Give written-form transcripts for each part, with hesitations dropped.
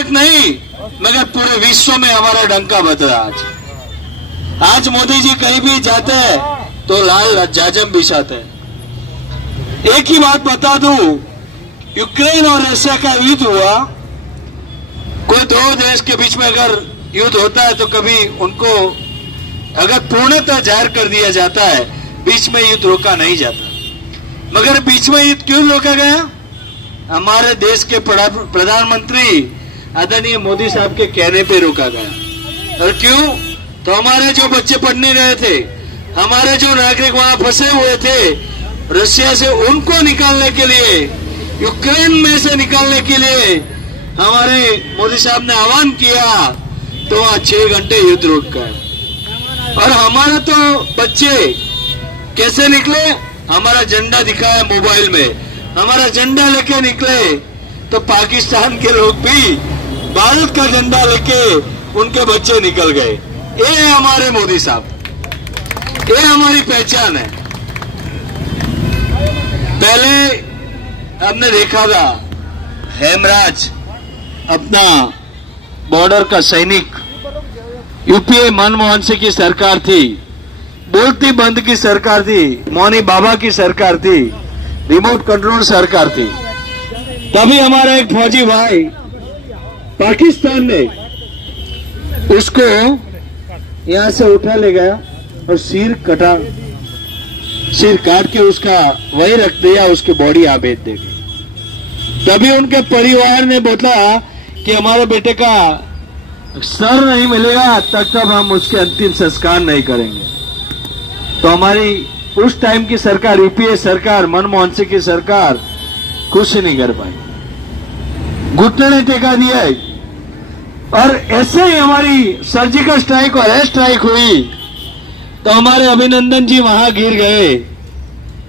तक नहीं मगर पूरे विश्व में हमारा डंका बज रहा है। आज मोदी जी कहीं भी जाते हैं तो लाल जाजम बिछाते हैं। एक ही बात बता दूं, यूक्रेन और रशिया का युद्ध हुआ, कोई दो देश के बीच में अगर युद्ध होता है तो कभी उनको अगर पूर्णतः जाहिर कर दिया जाता है, बीच में युद्ध रोका नहीं जाता। मगर बीच में युद्ध क्यों रोका गया? हमारे देश के प्रधानमंत्री आदरणीय मोदी साहब के कहने पे रोका गया। और क्यों? तो हमारे जो बच्चे पढ़ने गए थे, हमारे जो नागरिक वहां फंसे हुए थे रशिया से, उनको निकालने के लिए, यूक्रेन में से निकालने के लिए हमारे मोदी साहब ने आह्वान किया तो वहां 6 घंटे युद्ध रुक गए। और हमारे तो बच्चे कैसे निकले? हमारा झंडा दिखाया मोबाइल में, हमारा झंडा लेके निकले तो पाकिस्तान के लोग भी भारत का झंडा लेके उनके बच्चे निकल गए। ये है हमारे मोदी साहब, ये हमारी पहचान है। पहले हमने देखा था हेमराज अपना बॉर्डर का सैनिक, यूपीए मनमोहन सिंह की सरकार थी, बोलती बंद की सरकार थी, मौनी बाबा की सरकार थी, रिमोट कंट्रोल सरकार थी। तभी हमारा एक फौजी भाई पाकिस्तान ने उसको यहां से उठा ले गया और सिर काट के उसका वही रख दिया, उसकी बॉडी यहाँ भेज दे गई। तभी उनके परिवार ने बोला कि हमारे बेटे का सर नहीं मिलेगा तब हम उसके अंतिम संस्कार नहीं करेंगे। तो हमारी उस टाइम की सरकार, यूपीए सरकार, मनमोहन सिंह की सरकार कुछ नहीं कर पाई, घुटने ने टेका दिया है। और ऐसे ही हमारी सर्जिकल स्ट्राइक और एयर स्ट्राइक हुई तो हमारे अभिनंदन जी वहां गिर गए,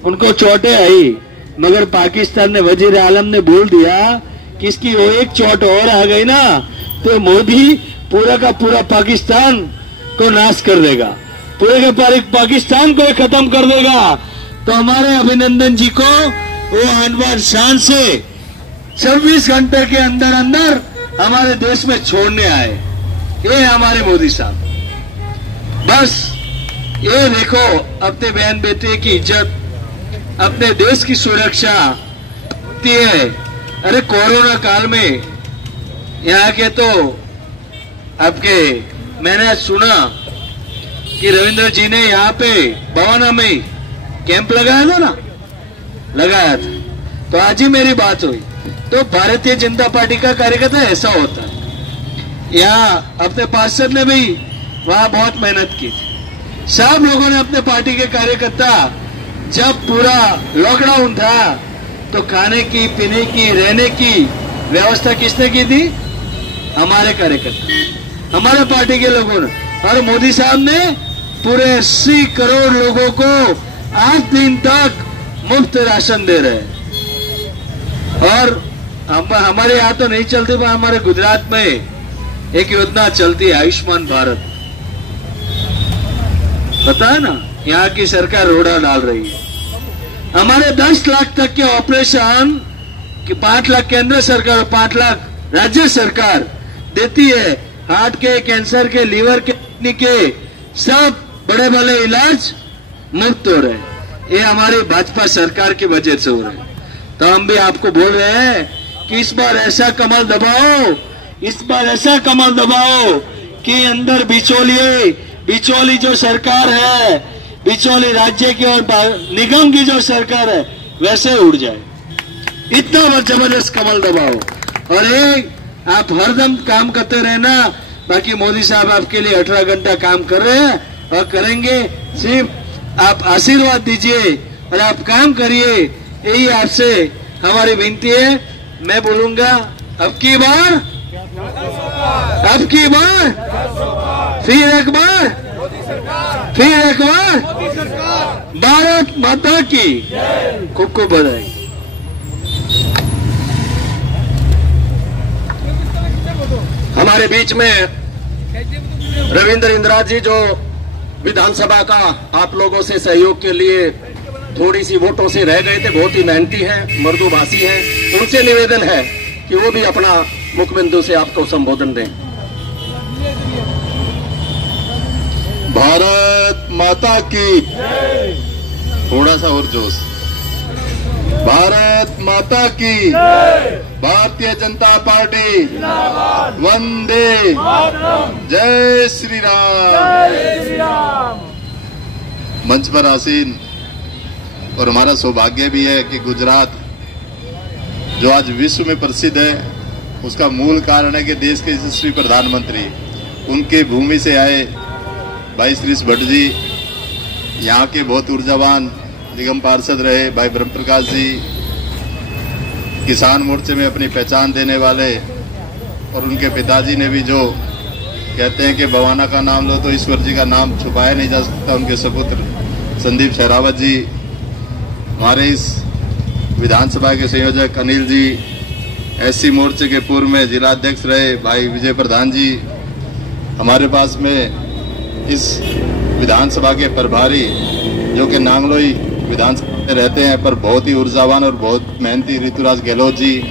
उनको चोटें आई, मगर पाकिस्तान ने, वजीर आलम ने बोल दिया कि इसकी वो एक चोट और आ गई ना तो मोदी पूरा का पूरा पाकिस्तान को नाश कर देगा, पूरे के पूरे पाकिस्तान को खत्म कर देगा। तो हमारे अभिनंदन जी को वो आन शान से 26 घंटे के अंदर अंदर हमारे देश में छोड़ने आए। ये हमारे मोदी साहब। बस ये देखो, अपने बहन बेटे की इज्जत, अपने देश की सुरक्षा होती है। अरे कोरोना काल में यहाँ के तो आपके, मैंने सुना कि रविंद्र जी ने यहाँ पे भवाना में कैंप लगाया था ना, लगाया था। तो आज ही मेरी बात हुई। तो भारतीय जनता पार्टी का कार्यकर्ता ऐसा होता है। यहाँ अपने पार्षद ने भी वहां बहुत मेहनत की थी। सब लोगों ने अपने पार्टी के कार्यकर्ता, जब पूरा लॉकडाउन था तो खाने की, पीने की, रहने की व्यवस्था किसने की थी? हमारे कार्यकर्ता, हमारे पार्टी के लोगों ने। और मोदी साहब ने पूरे 80 करोड़ लोगों को 8 दिन तक मुफ्त राशन दे रहे हैं। और हमारे यहाँ तो नहीं चलती, पर हमारे गुजरात में एक योजना चलती है, आयुष्मान भारत, पता है ना? यहाँ की सरकार रोड़ा डाल रही है। हमारे 10 लाख तक के ऑपरेशन कि 5 लाख केंद्र सरकार और 5 लाख राज्य सरकार देती है। हार्ट के, कैंसर के, लीवर के, किडनी के, सब बड़े बड़े इलाज मुफ्त हो रहे हैं। ये हमारी भाजपा सरकार की वजह से हो रहे हैं। तो हम भी आपको बोल रहे हैं कि इस बार ऐसा कमल दबाओ, इस बार ऐसा कमल दबाओ कि अंदर बिचौली जो सरकार है, बिचौली राज्य की और निगम की जो सरकार है, वैसे उड़ जाए। इतना जबरदस्त कमल दबाओ। और ये आप हरदम काम करते रहना। बाकी मोदी साहब आपके लिए 18 घंटा काम कर रहे हैं और करेंगे। सिर्फ आप आशीर्वाद दीजिए और आप काम करिए, यही आपसे हमारी विनती है। मैं बोलूंगा अब की बार, फिर एक बार भारत माता की खूब खूब बधाई। हमारे बीच में रविंद्र इंदिरा जी, जो विधानसभा का आप लोगों से सहयोग के लिए थोड़ी सी वोटों से रह गए थे, बहुत ही मेहनती हैं, मर्दूभाषी हैं। उनसे निवेदन है कि वो भी अपना मुखबिंदु से आपको संबोधन दें। भारत माता की, थोड़ा सा और जोश। भारत माता की, भारतीय जनता पार्टी, वंदे, जय श्री राम। मंच पर आसीन और हमारा सौभाग्य भी है कि गुजरात जो आज विश्व में प्रसिद्ध है, उसका मूल कारण है कि देश के यशस्वी प्रधानमंत्री उनके भूमि से आए भाई श्रीश भट्ट जी, यहाँ के बहुत ऊर्जावान निगम पार्षद रहे भाई ब्रह्म प्रकाश जी, किसान मोर्चे में अपनी पहचान देने वाले, और उनके पिताजी ने भी जो कहते हैं कि भवाना का नाम लो तो ईश्वर जी का नाम छुपाया नहीं जा सकता, उनके सपुत्र संदीप शेरावत जी, हमारे इस विधानसभा के संयोजक अनिल जी, एससी मोर्चे के पूर्व में जिलाध्यक्ष रहे भाई विजय प्रधान जी, हमारे पास में इस विधानसभा के प्रभारी जो कि नांगलोई विधानसभा में रहते हैं पर बहुत ही ऊर्जावान और बहुत मेहनती ऋतुराज गहलोत जी,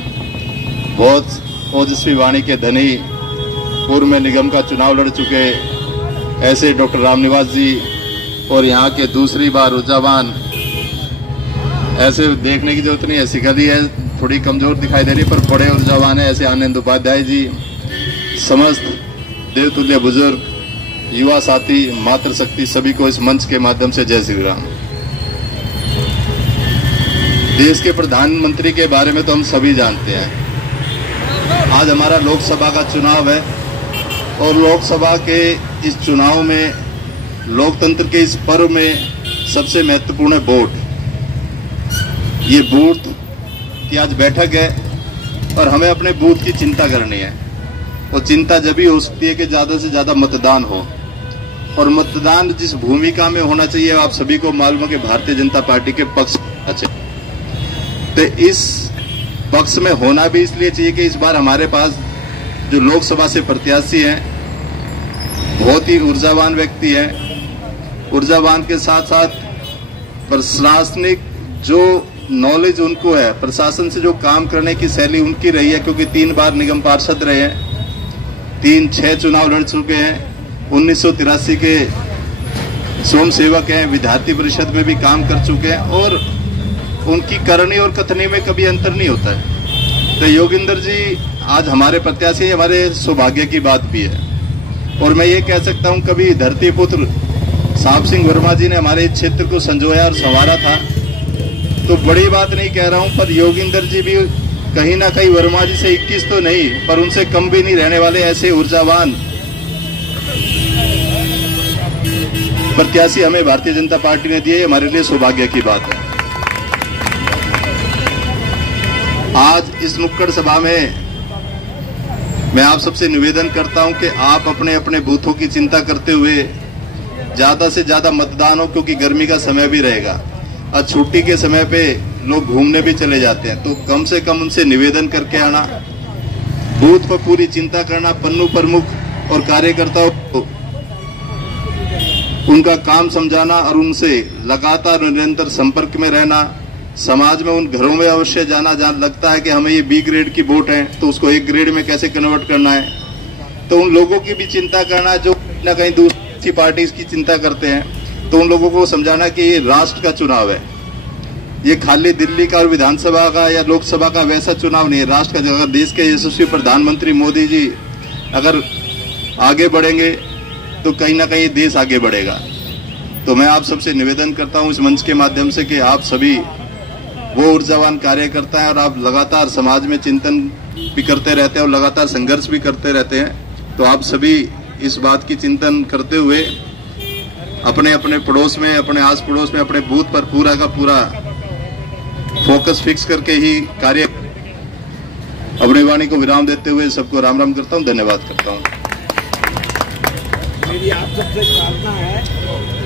बहुत ओजस्वी वाणी के धनी, पूर्व में निगम का चुनाव लड़ चुके ऐसे डॉक्टर रामनिवास जी, और यहाँ के दूसरी बार ऊर्जावान, ऐसे देखने की जरूरत नहीं है, सिखदी है थोड़ी कमजोर दिखाई दे रही पर बड़े ऊर्जावान है ऐसे आनंद उपाध्याय जी, समस्त देवतुल्य बुजुर्ग, युवा साथी, मातृशक्ति, सभी को इस मंच के माध्यम से जय श्री राम। देश के प्रधानमंत्री के बारे में तो हम सभी जानते हैं। आज हमारा लोकसभा का चुनाव है और लोकसभा के इस चुनाव में, लोकतंत्र के इस पर्व में सबसे महत्वपूर्ण है वोट। ये बूथ की आज बैठक है और हमें अपने बूथ की चिंता करनी है, और चिंता जब भी हो सकती है कि ज्यादा से ज्यादा मतदान हो, और मतदान जिस भूमिका में होना चाहिए आप सभी को मालूम है कि भारतीय जनता पार्टी के पक्ष अच्छे, तो इस पक्ष में होना भी इसलिए चाहिए कि इस बार हमारे पास जो लोकसभा से प्रत्याशी हैं बहुत ही ऊर्जावान व्यक्ति हैं। ऊर्जावान के साथ साथ प्रशासनिक जो नॉलेज उनको है, प्रशासन से जो काम करने की शैली उनकी रही है, क्योंकि 3 बार निगम पार्षद रहे हैं, 6 चुनाव लड़ चुके हैं, 1983 के स्वयं सेवक हैं, विद्यार्थी परिषद में भी काम कर चुके हैं, और उनकी करनी और कथनी में कभी अंतर नहीं होता है। तो योगिंदर जी आज हमारे प्रत्याशी, हमारे सौभाग्य की बात भी है। और मैं ये कह सकता हूँ, कभी धरती पुत्र सांप सिंह वर्मा जी ने हमारे इस क्षेत्र को संजोया और संवारा था, तो बड़ी बात नहीं कह रहा हूँ, पर योगिंदर जी भी कहीं ना कहीं वर्मा जी से 21 तो नहीं पर उनसे कम भी नहीं रहने वाले ऐसे ऊर्जावान प्रत्याशी हमें भारतीय जनता पार्टी ने दिए, हमारे लिए सौभाग्य की बात है। आज इस नुक्कड़ सभा में मैं आप सबसे निवेदन करता हूं कि आप अपने अपने बूथों की चिंता करते हुए ज्यादा से ज्यादा मतदान हो, क्योंकि गर्मी का समय भी रहेगा और छुट्टी के समय पे लोग घूमने भी चले जाते हैं, तो कम से कम उनसे निवेदन करके आना, बूथ पर पूरी चिंता करना, पन्नू प्रमुख और कार्यकर्ताओं को उनका काम समझाना और उनसे लगातार निरंतर संपर्क में रहना, समाज में उन घरों में अवश्य जाना जहां लगता है कि हमें ये बी ग्रेड की वोट है तो उसको ए ग्रेड में कैसे कन्वर्ट करना है, तो उन लोगों की भी चिंता करना जो न कहीं दूसरी पार्टी की चिंता करते हैं, तो उन लोगों को समझाना कि ये राष्ट्र का चुनाव है, ये खाली दिल्ली का और विधानसभा का या लोकसभा का वैसा चुनाव नहीं है, राष्ट्र का। अगर देश के यशस्वी प्रधानमंत्री मोदी जी अगर आगे बढ़ेंगे तो कहीं ना कहीं देश आगे बढ़ेगा। तो मैं आप सबसे निवेदन करता हूं इस मंच के माध्यम से कि आप सभी वो ऊर्जावान कार्यकर्ता हैं और आप लगातार समाज में चिंतन भी करते रहते हैं और लगातार संघर्ष भी करते रहते हैं, तो आप सभी इस बात की चिंतन करते हुए अपने अपने पड़ोस में, अपने आस पड़ोस में, अपने बूथ पर पूरा का पूरा फोकस फिक्स करके ही कार्य। अपनी वाणी को विराम देते हुए सबको राम राम करता हूं, धन्यवाद करता हूं। मेरी आप सबसे प्रार्थना है,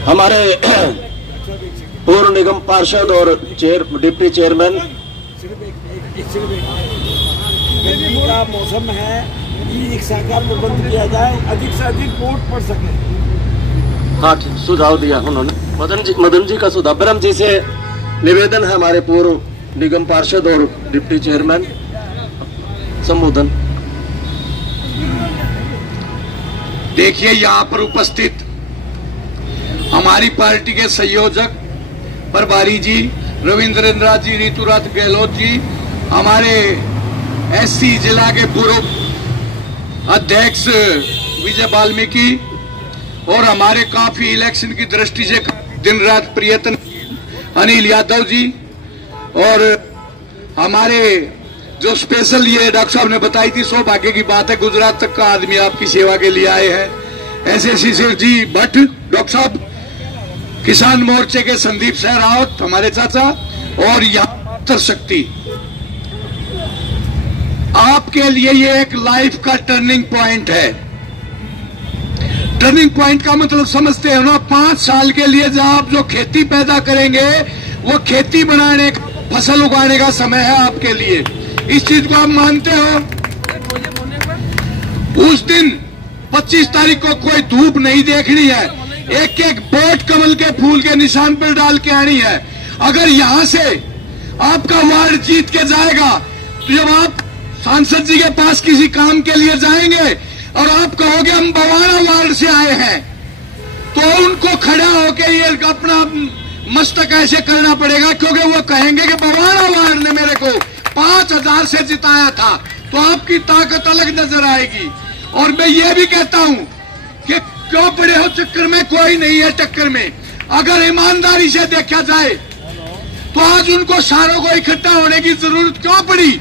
हमारे पूर्व निगम पार्षद और डिप्टी चेयरमैन, गर्मी का मौसम है, ई रिक्शा का प्रबंध किया जाए, अधिक से अधिक वोट पड़ सके। हाँ, सुझाव दिया उन्होंने। मदन जी का सुझाव। ब्रह्म जी से निवेदन है, हमारे पूर्व निगम पार्षद और डिप्टी चेयरमैन, संबोधन। देखिए, यहाँ पर उपस्थित हमारी पार्टी के संयोजक प्रभारी जी रविंद्रनाथ जी, ऋतुराज गहलोत जी, हमारे एससी जिला के पूर्व अध्यक्ष विजय वाल्मीकि और हमारे काफी इलेक्शन की दृष्टि से दिन रात प्रयत्न अनिल यादव जी, और हमारे जो स्पेशल ये डॉक्टर साहब ने बताई थी, सौभाग्य की बात है गुजरात तक का आदमी आपकी सेवा के लिए आए हैं। एसएससी जी भट्ट डॉक्टर साहब, किसान मोर्चे के संदीप सहरावत हमारे चाचा, और यहाँ मातृ शक्ति। आपके लिए ये एक लाइफ का टर्निंग पॉइंट है। टर्निंग पॉइंट का मतलब समझते हो ना, 5 साल के लिए जब आप जो खेती पैदा करेंगे वो खेती बनाने का, फसल उगाने का समय है आपके लिए। इस चीज को आप मानते हो? उस दिन 25 तारीख को कोई धूप नहीं देखनी है, एक एक बोट कमल के फूल के निशान पर डाल के आनी है। अगर यहां से आपका वार्ड जीत के जाएगा तो जब आप सांसद जी के पास किसी काम के लिए जाएंगे और आप कहोगे हम बवाड़ा वार्ड से आए हैं, तो उनको खड़ा होकर ये अपना मस्तक ऐसे करना पड़ेगा, क्योंकि वो कहेंगे कि बवाड़ा वार्ड ने मेरे को 5000 से जिताया था। तो आपकी ताकत अलग नजर आएगी। और मैं ये भी कहता हूं कि क्यों पड़े हो चक्कर में, कोई नहीं है टक्कर में। अगर ईमानदारी से देखा जाए तो आज उनको सारों को इकट्ठा होने की जरूरत क्यों पड़ी?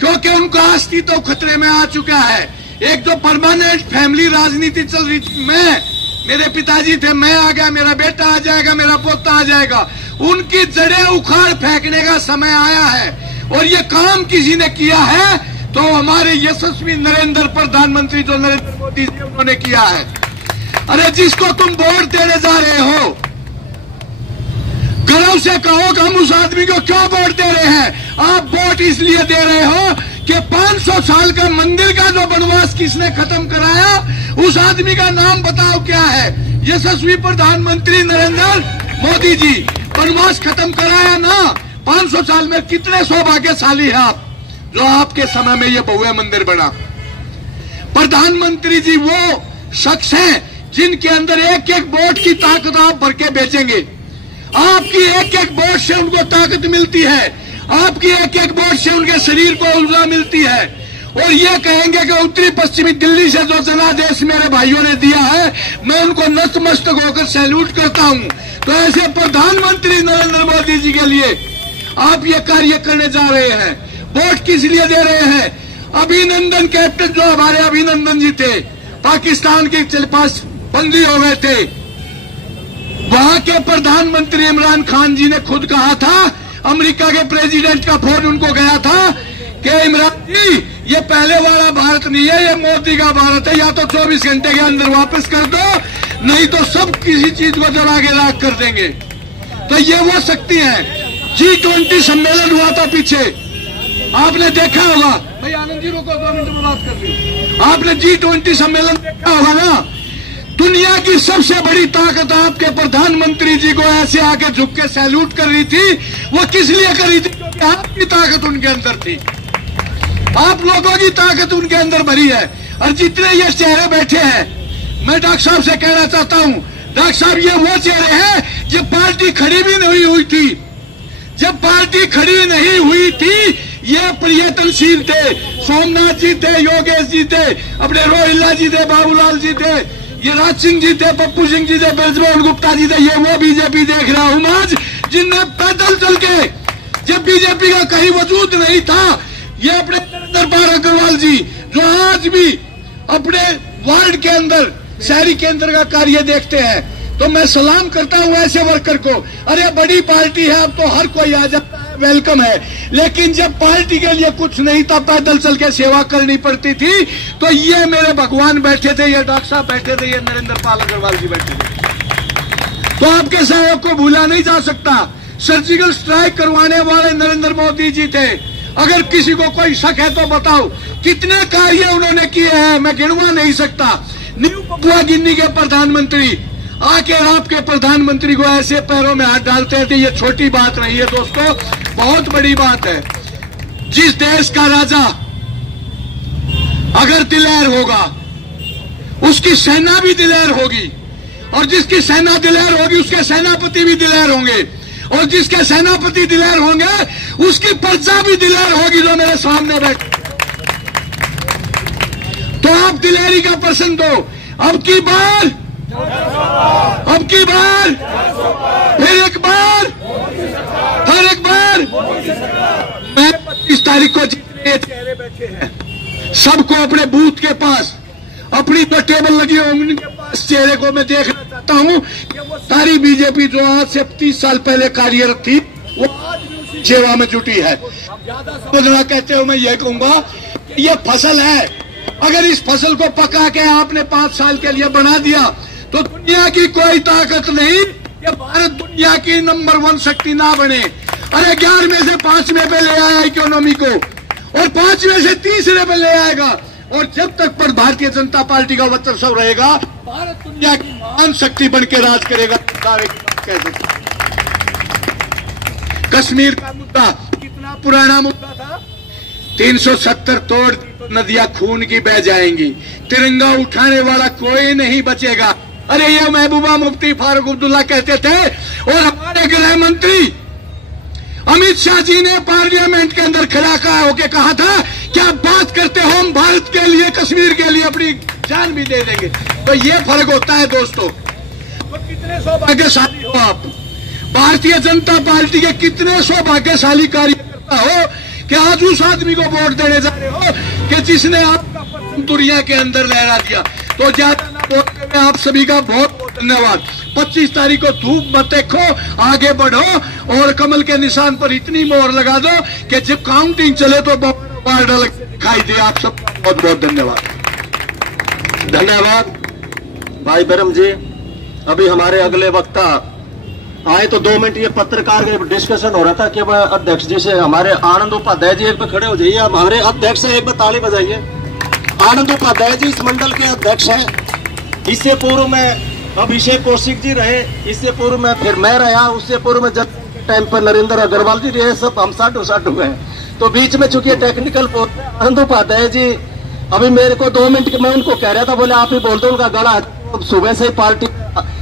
क्योंकि उनका अस्तित्व तो खतरे में आ चुका है। एक जो परमानेंट फैमिली राजनीति चल रही थी, मेरे पिताजी थे, मैं आ गया, मेरा बेटा आ जाएगा, मेरा पोता आ जाएगा, उनकी जड़ें उखाड़ फेंकने का समय आया है। और ये काम किसी ने किया है तो हमारे यशस्वी नरेंद्र प्रधानमंत्री जो नरेंद्र मोदी जी उन्होंने किया है। अरे जिसको तुम वोट देने जा रहे हो, गर्व से कहो कि हम उस आदमी को क्यों वोट दे रहे हैं। आप वोट इसलिए दे रहे हो कि 500 साल का मंदिर का जो वनवास किसने खत्म कराया, उस आदमी का नाम बताओ क्या है? यशस्वी प्रधानमंत्री नरेंद्र मोदी जी। वनवास खत्म कराया ना 500 साल में। कितने सौभाग्यशाली हैं आप जो आपके समय में ये भव्य मंदिर बना। प्रधानमंत्री जी वो शख्स हैं जिनके अंदर एक एक वोट की ताकत आप भर के बेचेंगे। आपकी एक एक वोट से उनको ताकत मिलती है, आपकी एक एक वोट से उनके शरीर को ऊर्जा मिलती है। और ये कहेंगे कि उत्तरी पश्चिमी दिल्ली से जो जनादेश मेरे भाइयों ने दिया है, मैं उनको नतमस्तक होकर सैल्यूट करता हूं। तो ऐसे प्रधानमंत्री नरेंद्र मोदी जी के लिए आप ये कार्य करने जा रहे हैं। वोट किस लिए दे रहे हैं? अभिनंदन कैप्टन जो हमारे अभिनंदन जी थे, पाकिस्तान के पास बंदी हो गए थे, वहां के प्रधानमंत्री इमरान खान जी ने खुद कहा था, अमेरिका के प्रेसिडेंट का फोन उनको गया था कि इमरान जी ये पहले वाला भारत नहीं है, ये मोदी का भारत है, या तो 24 घंटे के अंदर वापस कर दो, नहीं तो सब किसी चीज को जला के राख कर देंगे। तो ये वो शक्ति है। G20 सम्मेलन हुआ था पीछे, आपने देखा होगा। भाई आनंद जी रुको, 2 मिनट में बात कर रही। आपने G20 सम्मेलन देखा होगा ना। दुनिया की सबसे बड़ी ताकत आपके प्रधानमंत्री जी को ऐसे आके झुक के सैल्यूट कर रही थी। वो किस लिए कर रही थी? क्योंकि आपकी ताकत उनके अंदर थी, आप लोगों की ताकत उनके अंदर भरी है। और जितने ये चेहरे बैठे हैं, मैं डॉक्टर साहब से कहना चाहता हूं, डॉक्टर साहब ये वो चेहरे हैं जब पार्टी खड़ी भी नहीं हुई थी, जब पार्टी खड़ी नहीं हुई थी ये प्रयत्नशील थे। सोमनाथ जी थे, योगेश जी थे, अपने रोहिल्ला जी थे, बाबूलाल जी थे, ये राज सिंह जी थे, पप्पू सिंह जी थे, ब्रजमोहन गुप्ता जी थे। ये वो बीजेपी देख रहा हूं आज जिनने पैदल चल के, जब बीजेपी का कहीं वजूद नहीं था, ये अपने नरेंद्र पाल अग्रवाल जी जो आज भी अपने वार्ड के अंदर शहरी केंद्र का कार्य देखते हैं, तो मैं सलाम करता हूं ऐसे वर्कर को। अरे बड़ी पार्टी है, अब तो हर कोई आ जाता है, वेलकम है। लेकिन जब पार्टी के लिए कुछ नहीं था, पैदल चल के सेवा करनी पड़ती थी, तो ये मेरे भगवान बैठे थे, ये डॉक्टर साहब बैठे थे, ये नरेंद्र पाल अग्रवाल जी बैठे थे। तो आपके सहयोग को भूला नहीं जा सकता। सर्जिकल स्ट्राइक करवाने वाले नरेंद्र मोदी जी थे। अगर किसी को कोई शक है तो बताओ कितने कार्य उन्होंने किए हैं, मैं गिनवा नहीं सकता। न्यू पपुआ गिनी के प्रधानमंत्री आके आपके प्रधानमंत्री को ऐसे पैरों में हाथ डालते हैं, तो ये छोटी बात नहीं है दोस्तों, बहुत बड़ी बात है। जिस देश का राजा अगर दिलेर होगा उसकी सेना भी दिलेर होगी, और जिसकी सेना दिलेर होगी उसके सेनापति भी दिलेर होंगे, और जिसके सेनापति दिलेर होंगे उसकी प्रजा भी दिलेर होगी जो मेरे सामने बैठे। तो आप दिलेरी का प्रश्न दो। अब की बार फिर एक बार मैं 25 तारीख को जितने चेहरे बैठे हैं सबको अपने बूथ के पास, अपनी जो टेबल लगी होंगी उनके पास चेहरे को मैं देखना चाहता हूं कि वो सारी बीजेपी जो आज से 30 साल पहले कार्यरत थी वो आज भी उसी सेवा में जुटी है। ज्यादा समझना कहते हो मैं ये कहूंगा कि ये फसल है, अगर इस फसल को पका के आपने 5 साल के लिए बना दिया तो दुनिया की कोई ताकत नहीं कि भारत दुनिया की नंबर 1 शक्ति ना बने। अरे 11वें से 5वें पे ले आया इकोनॉमी को, और 5वें से 3रे पे ले आएगा, और जब तक पर भारतीय जनता पार्टी का वर्चस्व रहेगा भारत दुनिया की महान शक्ति बन के राज करेगा। कैसे कश्मीर का मुद्दा कितना पुराना मुद्दा था, 370 तोड़ तो नदियां खून की बह जाएंगी, तिरंगा उठाने वाला कोई नहीं बचेगा। अरे ये महबूबा मुफ्ती फारूक अब्दुल्ला कहते थे, और हमारे गृह मंत्री अमित शाह जी ने पार्लियामेंट के अंदर खड़ा होकर कहा था कि आप बात करते हो हम भारत के लिए, कश्मीर के लिए अपनी जान भी दे देंगे। तो ये फर्क होता है दोस्तों। तो कितने सौभाग्यशाली हो आप, भारतीय जनता पार्टी के कितने सौभाग्यशाली कार्यकर्ता हो कि आज उस आदमी को वोट देने जा रहे हो कि जिसने आपका परचम दुनिया के अंदर लहरा दिया। तो ज्यादा ना बोलते हुए आप सभी का बहुत बहुत धन्यवाद। 25 तारीख को धूप मत देखो, आगे बढ़ो और कमल के निशान पर इतनी मोहर लगा दो कि जब काउंटिंग चले तो वार्ड अलग से दिखाई दे। आप सबका बहुत बहुत धन्यवाद। धन्यवाद भाई बरम जी। अभी हमारे अगले वक्ता आए तो 2 मिनट ये पत्रकार का डिस्कशन हो रहा था कि वह अध्यक्ष जी से हमारे आनंद उपाध्याय जी एक पे खड़े हो जाइए। अब हमारे अध्यक्ष से एक बार ताली बजाइए। आनंद उपाध्याय जी इस मंडल के अध्यक्ष हैं। इससे पूर्व में अभिषेक कौशिक जी रहे, इससे पूर्व में फिर मैं रहा, उससे पूर्व में जब टाइम पर नरेंद्र अग्रवाल जी रहे, सब हम साठ हुए हैं। तो बीच में चूंकि टेक्निकल आनंद उपाध्याय जी अभी मेरे को 2 मिनट मैं उनको कह रहा था, बोले आप ही बोल दो उनका गला। सुबह से पार्टी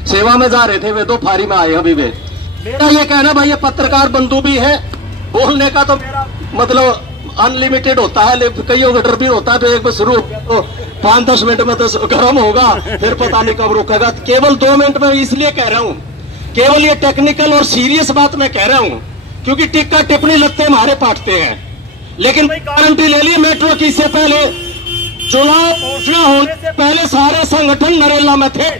सेवा में जा रहे थे, वे 2 फारी में आए। अभी वे मेरा ये कहना भाई ये पत्रकार बंधु भी है, बोलने का तो मेरा मतलब अनलिमिटेड होता है, लेकिन कईयों का डर भी होता है। तो एक बार शुरू हो गया तो 5-10 मिनट में तो गर्म होगा, फिर पता नहीं कब रुकेगा। केवल 2 मिनट में इसलिए कह रहा हूँ, केवल ये टेक्निकल और सीरियस बात मैं कह रहा हूँ क्योंकि टिक्का टिप्पणी लगते हमारे पाटते हैं। लेकिन भाई गारंटी ले ली मेट्रो की, इससे पहले चुनाव घोषणा होने से पहले सारे संगठन नरेला में थे,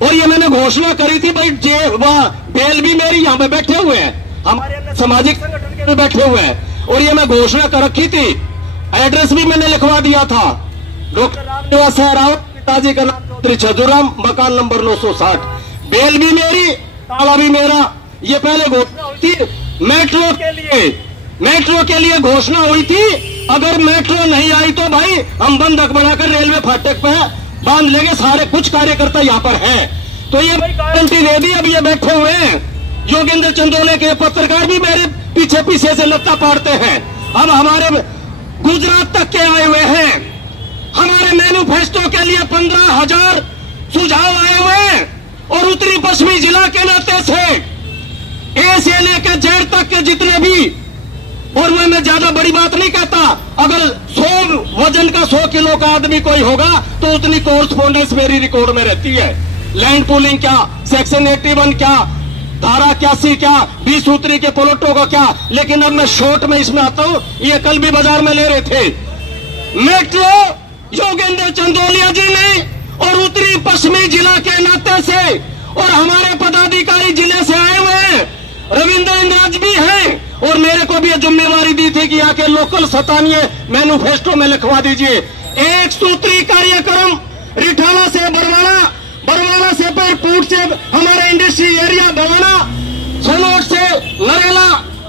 और ये मैंने घोषणा करी थी भाई बेल भी मेरी यहाँ पे बैठे हुए हैं, हमारे सामाजिक संगठन के भी बैठे हुए हैं, और ये मैं घोषणा कर रखी थी। एड्रेस भी मैंने लिखवा दिया था, डॉक्टर रामनिवास राव, पिताजी का नाम चौधरी छजूराम, मकान नंबर 960। बेल भी मेरी, ताला भी मेरा। ये पहले घोषणा हुई थी मेट्रो के लिए घोषणा हुई थी। अगर मेट्रो नहीं आई तो भाई हम बंधक बनाकर रेलवे फाटक पे बांध लेंगे, सारे कुछ कार्यकर्ता यहाँ पर हैं। तो ये भाई गारंटी दे दी। अब ये बैठे हुए हैं योगेंद्र चंदोले के पत्रकार भी मेरे पीछे पीछे से लत्ता पाड़ते हैं। अब हमारे गुजरात तक के आए हुए हैं, हमारे मैनिफेस्टो के लिए 15,000 सुझाव आए हुए हैं, और उत्तरी पश्चिमी जिला के नाते से ए से लेकर जेड तक के जितने भी, और मैं ज्यादा बड़ी बात नहीं कहता, अगर 100 वजन का 100 किलो का आदमी कोई होगा तो उतनी कोरस्पोंडेंस मेरी रिकॉर्ड में रहती है। लैंड पूलिंग क्या, सेक्शन 81 क्या, धारा 81 क्या, 20 सूत्री के प्लॉटों का क्या। लेकिन अब मैं शॉर्ट में इसमें आता हूं, ये कल भी बाजार में ले रहे थे। मेट्रो योगेंद्र चंदोलिया जी ने, और उत्तरी पश्चिमी जिला के नाते से, और हमारे पदाधिकारी जिले से आए हुए हैं, रविंद्र इंद्राज भी हैं, और मेरे को भी यह जिम्मेवारी दी थी कि आके लोकल सतानिए मैनिफेस्टो में लिखवा दीजिए। 1 सूत्री कार्यक्रम रिठाला से बरवाला, बरवाला से पैरपुट से हमारे इंडस्ट्री एरिया बवाना, सोनोट से नरेला,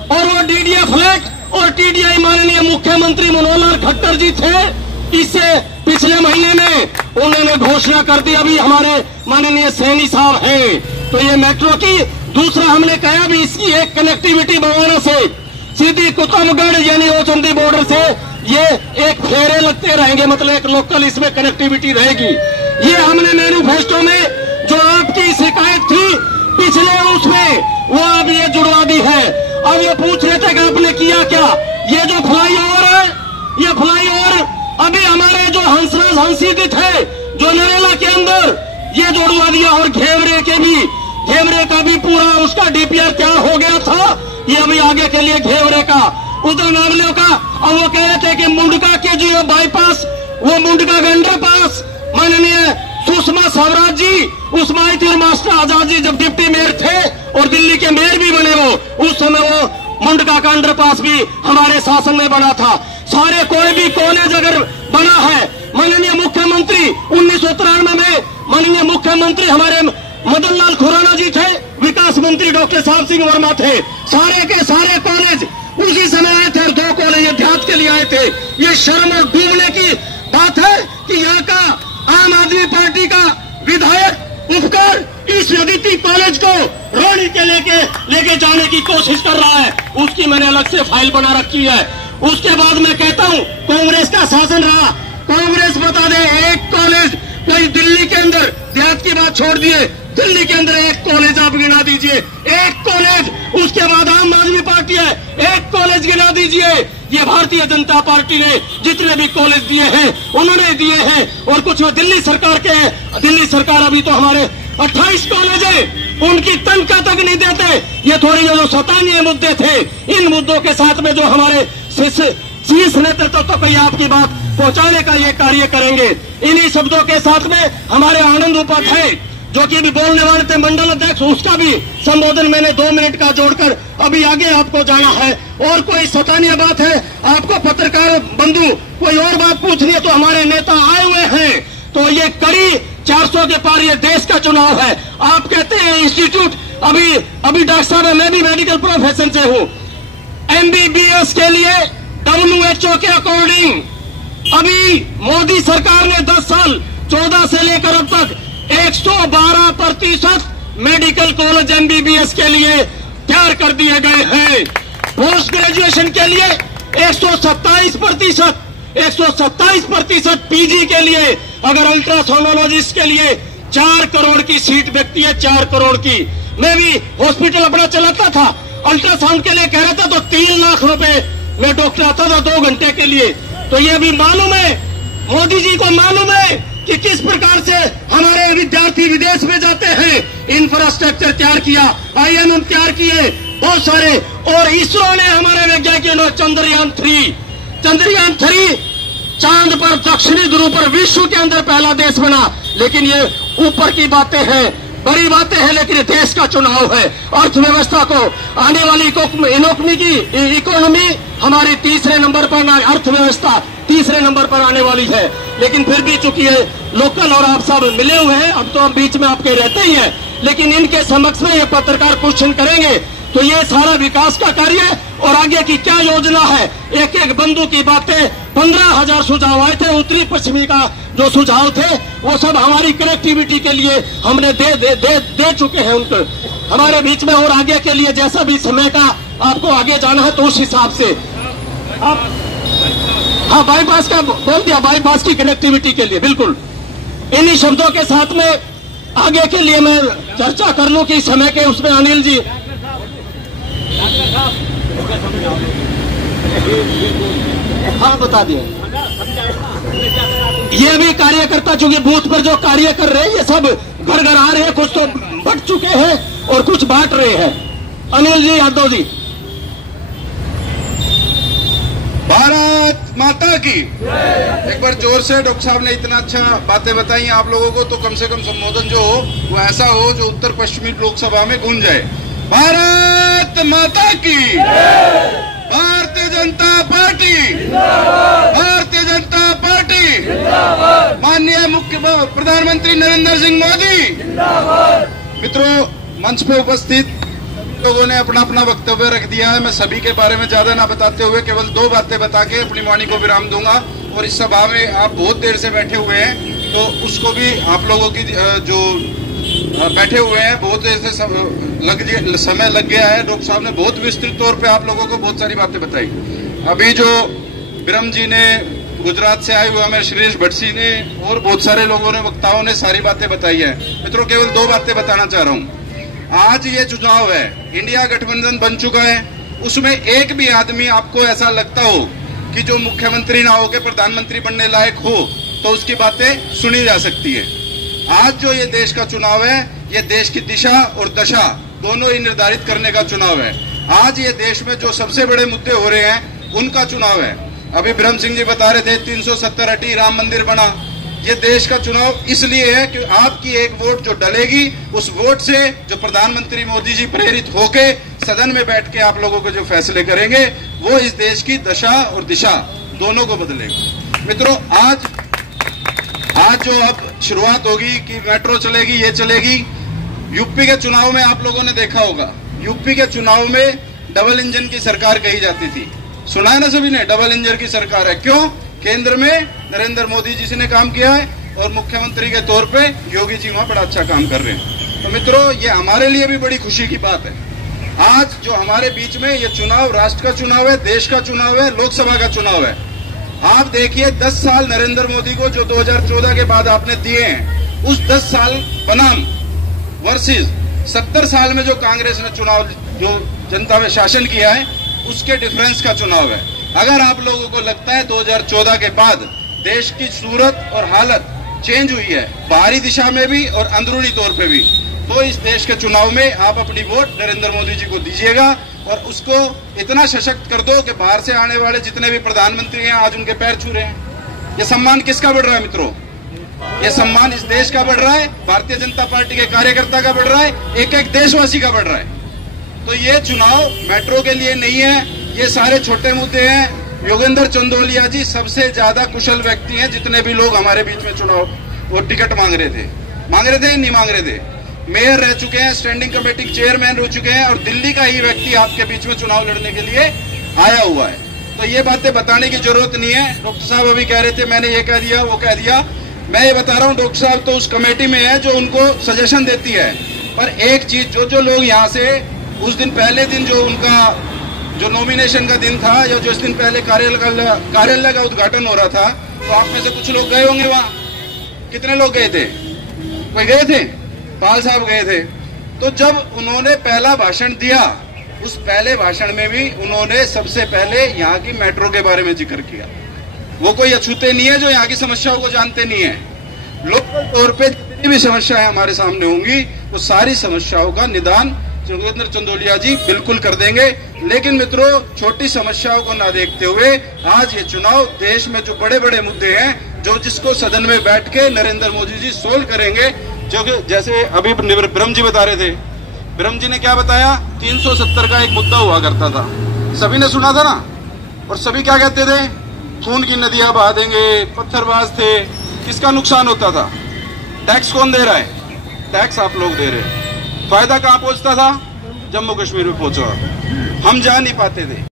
और वो डीडीए फ्लैट और टीडीआई माननीय मुख्यमंत्री मनोहर लाल खट्टर जी थे। इससे पिछले महीने में उन्होंने घोषणा कर दी, अभी हमारे माननीय सैनी साहब हैं। तो ये मेट्रो की दूसरा हमने कहा भी इसकी एक कनेक्टिविटी बवाना से सीधी कुतुबगढ़ यानी ओचंदी बॉर्डर से ये एक फेरे लगते रहेंगे, मतलब एक लोकल इसमें कनेक्टिविटी रहेगी। ये हमने मैनिफेस्टो में जो आपकी शिकायत थी पिछले उसमें वो अब ये जुड़वा दी है। अब ये पूछ रहे थे कि आपने किया क्या। ये जो फ्लाईओवर है, ये फ्लाईओवर अभी हमारे जो हंसराज हंसी थे जो नरेला के अंदर ये जोड़वा दिया, और घेवरे का भी पूरा उसका डीपीआर क्या हो गया था, ये अभी आगे के लिए घेवरे का उधर मामलों का। और वो कह रहे थे कि मुंडका के जो बाईपास, वो मुंडका का अंडरपास माननीय सुषमा स्वराज जी, उसमें आई थी, और मास्टर आजाद जी जब डिप्टी मेयर थे और दिल्ली के मेयर भी बने, वो उस समय वो मुंडका का अंडरपास भी हमारे शासन में बना था। सारे कोई भी कॉलेज अगर बना है, माननीय मुख्यमंत्री 1993 में माननीय मुख्यमंत्री हमारे मदन लाल खुराना जी थे, विकास मंत्री डॉक्टर साहब सिंह वर्मा थे, सारे के सारे कॉलेज उसी समय आए थे, और 2 कॉलेज देहात के लिए आए थे। ये शर्म और डूबने की बात है कि यहाँ का आम आदमी पार्टी का विधायक उपकर इस अदिति कॉलेज को रोड़ी के लेके जाने की कोशिश कर रहा है। उसकी मैंने अलग से फाइल बना रखी है। उसके बाद मैं कहता हूँ कांग्रेस का शासन रहा, कांग्रेस बता दे एक कॉलेज कोई दिल्ली के अंदर, देहात की बात छोड़ दिए, दिल्ली के अंदर एक कॉलेज आप गिना दीजिए, एक कॉलेज। उसके बाद आम आदमी पार्टी है, एक कॉलेज गिना दीजिए। ये भारतीय जनता पार्टी ने जितने भी कॉलेज दिए हैं उन्होंने दिए हैं, और कुछ दिल्ली सरकार के हैं। दिल्ली सरकार अभी तो हमारे 28 कॉलेज है, उनकी तनख्वाह तक नहीं देते। ये थोड़ी जो सतानीय मुद्दे थे, इन मुद्दों के साथ में जो हमारे शीर्ष नेतृत्व तो कहीं आपकी बात पहुंचाने का ये कार्य करेंगे। इन्हीं शब्दों के साथ में हमारे आनंद उपाध्याय जो कि भी बोलने वाले थे मंडल अध्यक्ष, उसका भी संबोधन मैंने 2 मिनट का जोड़कर अभी आगे आपको जाना है। और कोई सतानीय बात है, आपको पत्रकार बंधु कोई और बात पूछनी है तो हमारे नेता आए हुए हैं। तो ये कड़ी 400 के पार ये देश का चुनाव है। आप कहते हैं इंस्टीट्यूट, अभी डॉक्टर साहब मैं भी मेडिकल प्रोफेशन से हूँ, MBBS के लिए WHO के अकॉर्डिंग अभी मोदी सरकार ने 10 साल 14 से लेकर अब तक 112% मेडिकल कॉलेज MBBS के लिए तैयार कर दिए गए हैं। पोस्ट ग्रेजुएशन के लिए 127% PG के लिए, अगर अल्ट्रासोनोलॉजिस्ट के लिए 4 करोड़ की सीट व्यक्ति है, 4 करोड़ की। मैं भी हॉस्पिटल अपना चलाता था, अल्ट्रासाउंड के लिए कह रहा था तो 3 लाख रुपए में डॉक्टर आता था 2 घंटे के लिए। तो ये भी मालूम है, मोदी जी को मालूम है कि किस प्रकार से हमारे विद्यार्थी विदेश में जाते हैं। इंफ्रास्ट्रक्चर तैयार किया, IIM तैयार किए बहुत सारे, और इसरो ने हमारे वैज्ञानिकों ने चंद्रयान 3 चांद पर दक्षिणी ध्रुव पर विश्व के अंदर पहला देश बना। लेकिन ये ऊपर की बातें हैं, बड़ी बातें हैं, लेकिन देश का चुनाव है। अर्थव्यवस्था को आने वाली इकोनॉमी हमारी 3रे नंबर पर, अर्थव्यवस्था 3रे नंबर पर आने वाली है। लेकिन फिर भी चूंकि ये लोकल और आप सब मिले हुए हैं, अब तो हम बीच में आपके रहते ही हैं, लेकिन इनके समक्ष में ये पत्रकार क्वेश्चन करेंगे तो ये सारा विकास का कार्य और आगे की क्या योजना है, एक एक बंधु की बातें। 15,000 सुझाव आए थे, उत्तरी पश्चिमी का जो सुझाव थे वो सब हमारी कनेक्टिविटी के लिए हमने दे चुके हैं उनको हमारे बीच में। और आगे के लिए जैसा भी समय का आपको आगे जाना है तो उस हिसाब से आप, हाँ बाईपास का बोल दिया, बाईपास की कनेक्टिविटी के लिए बिल्कुल। इन्हीं शब्दों के साथ में आगे के लिए मैं चर्चा कर लूं कि समय के उसमें अनिल जी हाँ बता दिए। ये भी कार्यकर्ता चूंकि बूथ पर जो कार्य कर रहे हैं ये सब घर घर आ रहे हैं, कुछ तो बट चुके हैं और कुछ बांट रहे हैं। अनिल जी यादव जी। भारत माता की एक बार जोर से। डॉक्टर साहब ने इतना अच्छा बातें बताई आप लोगों को, तो कम से कम संबोधन जो हो वो ऐसा हो जो उत्तर पश्चिमी लोकसभा में गूंज जाए। भारत माता की, भारतीय जनता पार्टी, भारतीय जनता पार्टी, माननीय मुख्य प्रधानमंत्री नरेंद्र सिंह मोदी। मित्रों, मंच पे उपस्थित लोगों ने अपना अपना वक्तव्य रख दिया है। मैं सभी के बारे में ज्यादा ना बताते हुए केवल 2 बातें बता के अपनी वाणी को विराम दूंगा। और इस सभा में आप बहुत देर से बैठे हुए हैं तो उसको भी आप लोगों की जो बैठे हुए हैं बहुत देर से समय लग गया है। डॉक्टर साहब ने बहुत विस्तृत तौर पे आप लोगों को बहुत सारी बातें बताई। अभी जो ब्रह्म जी ने, गुजरात से आए हुए हमें श्रीश भट्टी ने और बहुत सारे लोगों ने, वक्ताओं ने सारी बातें बताई है। मित्रों, केवल 2 बातें बताना चाह रहा हूं। आज ये चुनाव है, इंडिया गठबंधन बन चुका है, उसमें एक भी आदमी आपको ऐसा लगता हो कि जो मुख्यमंत्री ना होकर प्रधानमंत्री बनने लायक हो, तो उसकी बातें सुनी जा सकती है। आज जो ये देश का चुनाव है, ये देश की दिशा और दशा दोनों ही निर्धारित करने का चुनाव है। आज ये देश में जो सबसे बड़े मुद्दे हो रहे हैं, उनका चुनाव है। अभी ब्रह्म सिंह जी बता रहे थे 370 अटी राम मंदिर बना। ये देश का चुनाव इसलिए है कि आपकी एक वोट जो डलेगी, उस वोट से जो प्रधानमंत्री मोदी जी प्रेरित होके सदन में बैठ के आप लोगों को जो फैसले करेंगे, वो इस देश की दशा और दिशा दोनों को बदलेगा। मित्रों, आज जो अब शुरुआत होगी कि मेट्रो चलेगी, ये चलेगी। यूपी के चुनाव में आप लोगों ने देखा होगा, यूपी के चुनाव में डबल इंजन की सरकार कही जाती थी। सुना है ना सभी ने, डबल इंजन की सरकार है। क्यों? केंद्र में नरेंद्र मोदी जी ने काम किया है और मुख्यमंत्री के तौर पे योगी जी वहां बड़ा अच्छा काम कर रहे हैं। तो मित्रों, ये हमारे लिए भी बड़ी खुशी की बात है। आज जो हमारे बीच में ये चुनाव राष्ट्र का चुनाव है, देश का चुनाव है, लोकसभा का चुनाव है। आप देखिए 10 साल नरेंद्र मोदी को जो 2014 के बाद आपने दिए हैं, उस 10 साल बनाम वर्सेस 70 साल में जो कांग्रेस ने चुनाव, जो जनता में शासन किया है, उसके डिफरेंस का चुनाव है। अगर आप लोगों को लगता है 2014 के बाद देश की सूरत और हालत चेंज हुई है, बाहरी दिशा में भी और अंदरूनी तौर पे भी, तो इस देश के चुनाव में आप अपनी वोट नरेंद्र मोदी जी को दीजिएगा और उसको इतना सशक्त कर दो कि बाहर से आने वाले जितने भी प्रधानमंत्री हैं, आज उनके पैर छू रहे हैं। ये सम्मान किसका बढ़ रहा है मित्रों? ये सम्मान इस देश का बढ़ रहा है, भारतीय जनता पार्टी के कार्यकर्ता का बढ़ रहा है, एक एक देशवासी का बढ़ रहा है। तो ये चुनाव मेट्रो के लिए नहीं है, ये सारे छोटे मुद्दे हैं। योगेंद्र चंदोलिया जी सबसे ज्यादा कुशल व्यक्ति हैं, जितने भी लोग हमारे बीच में चुनाव वो टिकट मांग रहे थे, नहीं मांग रहे थे। मेयर रह चुके हैं, स्टैंडिंग कमेटी चेयरमैन रह चुके हैं, और दिल्ली का ही व्यक्ति आपके बीच में चुनाव लड़ने के लिए आया हुआ है। तो ये बातें बताने की जरूरत नहीं है। डॉक्टर साहब अभी कह रहे थे मैंने ये कह दिया, वो कह दिया। मैं ये बता रहा हूँ, डॉक्टर साहब तो उस कमेटी में है जो उनको सजेशन देती है। पर एक चीज, जो लोग यहाँ से उस दिन पहले दिन जो उनका जो नॉमिनेशन का दिन था, या जिस दिन पहले कार्यालय का उद्घाटन हो रहा था, तो आप में से कुछ लोग गए होंगे वहां। कितने लोग गए थे? कोई गए थे? पाल साहब गए थे। तो जब उन्होंने पहला भाषण दिया, उस पहले भाषण में भी उन्होंने सबसे पहले यहाँ की मेट्रो के बारे में जिक्र किया। वो कोई अछूते नहीं है जो यहाँ की समस्याओं को जानते नहीं है। लोकल तौर पे जितनी भी समस्याएं हमारे सामने होंगी, वो सारी समस्याओं का निदान योगेंद्र चंदोलिया जी बिल्कुल कर देंगे। लेकिन मित्रों, छोटी समस्याओं को ना देखते हुए आज ये चुनाव देश में जो बड़े बड़े मुद्दे हैं, जो जिसको सदन में बैठ के नरेंद्र मोदी जी सोल्व करेंगे, जो कि जैसे अभी ब्रह्म जी बता रहे थे, ब्रह्म जी ने क्या बताया, 370 का एक मुद्दा हुआ करता था, सभी ने सुना था ना। और सभी क्या कहते थे, खून की नदियां बहा देंगे, पत्थरबाज थे। किसका नुकसान होता था? टैक्स कौन दे रहा है? टैक्स आप लोग दे रहे हैं। फायदा कहाँ पहुंचता था? जम्मू कश्मीर में पहुंचा। हम जा नहीं पाते थे।